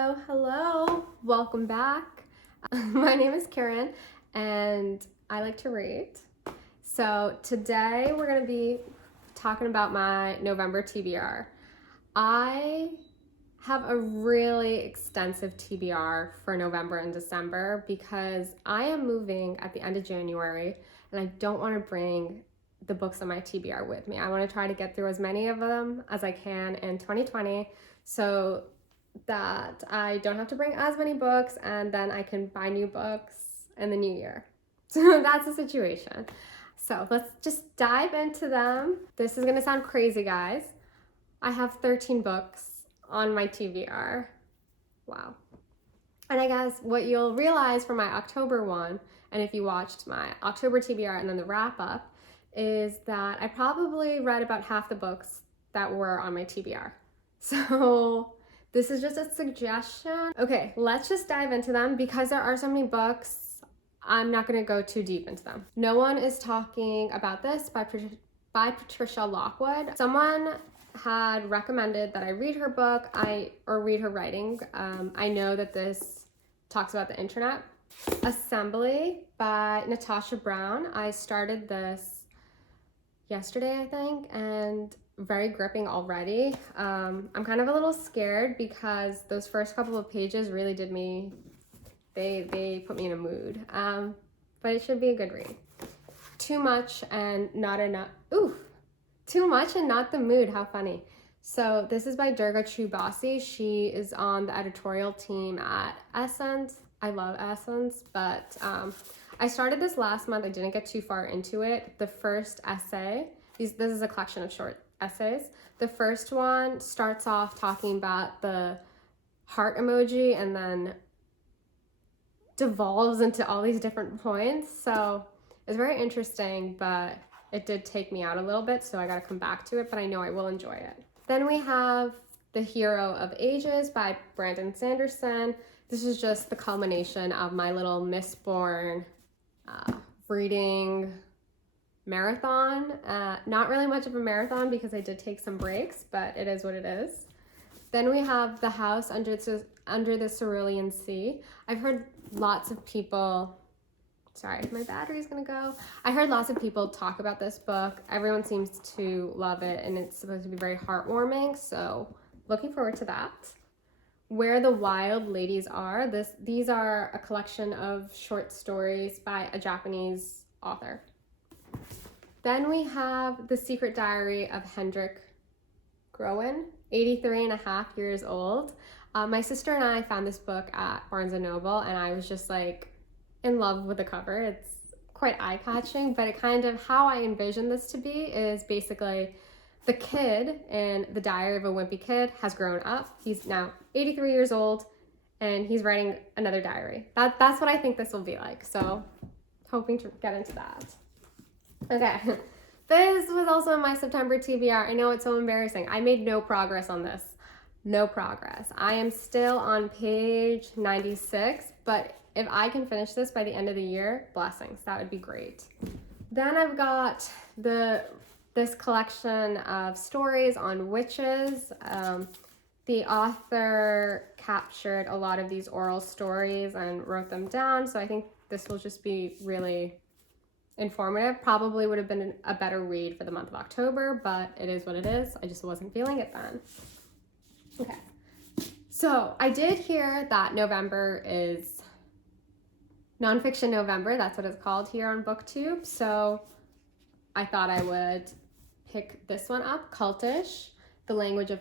Hello. Welcome back. My name is Karen and I like to read. So today we're going to be talking about my November TBR. I have a really extensive TBR for November and December because I am moving at the end of January and I don't want to bring the books on my TBR with me. I want to try to get through as many of them as I can in 2020 so that I don't have to bring as many books and then I can buy new books in the new year. So that's the situation. So let's just dive into them. This is gonna sound crazy, guys. I have 13 books on my TBR. Wow. And I guess what you'll realize from my October one, and if you watched my October TBR and then the wrap up, is that I probably read about half the books that were on my TBR. So this is just a suggestion. Okay, let's just dive into them. Because there are so many books, I'm not gonna go too deep into them. No One is Talking About This by Patricia Lockwood. Someone had recommended that I read her book, or read her writing. I know that this talks about the internet. Assembly by Natasha Brown. I started this yesterday, I think, and very gripping already. I'm kind of a little scared because those first couple of pages really did me, they put me in a mood. But it should be a good read. Too Much and Not Enough. Ooh, Too Much and Not the Mood. How funny. So this is by Durga. She is on the editorial team at Essence. I love Essence, but I started this last month. I didn't get too far into it. The first essay, this is a collection of short essays. The first one starts off talking about the heart emoji and then devolves into all these different points. So it's very interesting, but it did take me out a little bit, so I gotta come back to it, but I know I will enjoy it. Then we have The Hero of Ages by Sanderson. This is just the culmination of my little Mistborn reading marathon. Not really much of a marathon because I did take some breaks, but it is what it is. Then we have The House Under the Cerulean Sea. I've heard lots of people, sorry, my battery's gonna go. I heard lots of people talk about this book. Everyone seems to love it and it's supposed to be very heartwarming, so looking forward to that. Where the Wild Ladies Are. These are a collection of short stories by a Japanese author. Then we have The Secret Diary of Hendrik, Groen, 83 and a half years old. My sister and I found this book at Barnes & Noble and I was just like in love with the cover. It's quite eye-catching, but it kind of, how I envision this to be is basically the kid in The Diary of a Wimpy Kid has grown up. He's now 83 years old and he's writing another diary. That's what I think this will be like. So hoping to get into that. Okay, this was also my September TBR. I know it's so embarrassing. I made no progress on this. No progress. I am still on page 96, but if I can finish this by the end of the year, blessings, that would be great. Then I've got this collection of stories on witches. The author captured a lot of these oral stories and wrote them down, so I think this will just be really informative. Probably would have been a better read for the month of October, but it is what it is. I just wasn't feeling it then. Okay, so I did hear that November is Nonfiction November. That's what it's called here on BookTube. So I thought I would pick this one up, Cultish, The Language of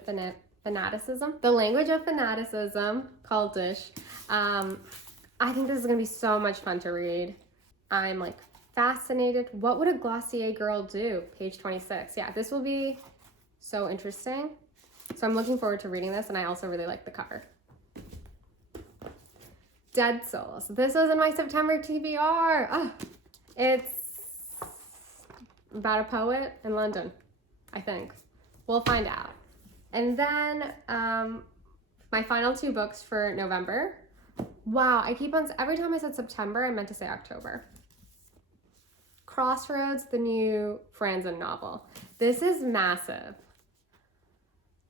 Fanaticism. The Language of Fanaticism, Cultish. I think this is gonna be so much fun to read. I'm like fascinated. What would a Glossier girl do? Page 26. Yeah, this will be so interesting. So I'm looking forward to reading this, and I also really like the cover. Dead Souls. This was in my September TBR. Oh, it's about a poet in London, I think. We'll find out. And then my final two books for November. Wow, I keep on, every time I said September, I meant to say October. Crossroads, the new Franzen novel. This is massive.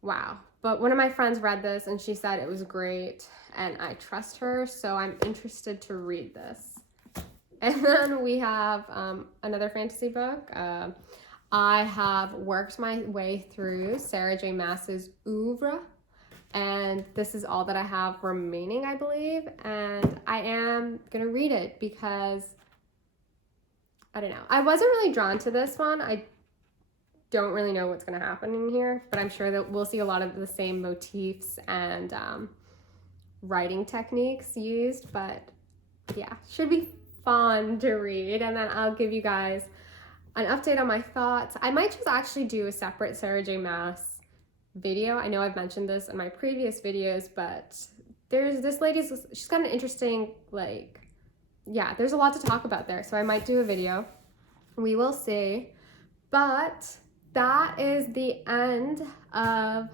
wow. But one of my friends read this and she said it was great, and I trust her, so I'm interested to read this. And then we have another fantasy book. I have worked my way through Sarah J. Maas's oeuvre, and this is all that I have remaining, I believe, and I am gonna read it because I don't know. I wasn't really drawn to this one. I don't really know what's going to happen in here, but I'm sure that we'll see a lot of the same motifs and writing techniques used. But yeah, should be fun to read. And then I'll give you guys an update on my thoughts. I might just actually do a separate Sarah J. Maas video. I know I've mentioned this in my previous videos, but there's this lady's, she's got an interesting, like, yeah, there's a lot to talk about there. So I might do a video. We will see. But that is the end of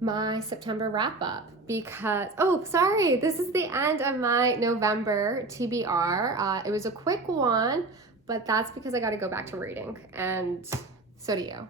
my September wrap up because, oh, sorry, this is the end of my November TBR. It was a quick one, but that's because I got to go back to reading, and so do you.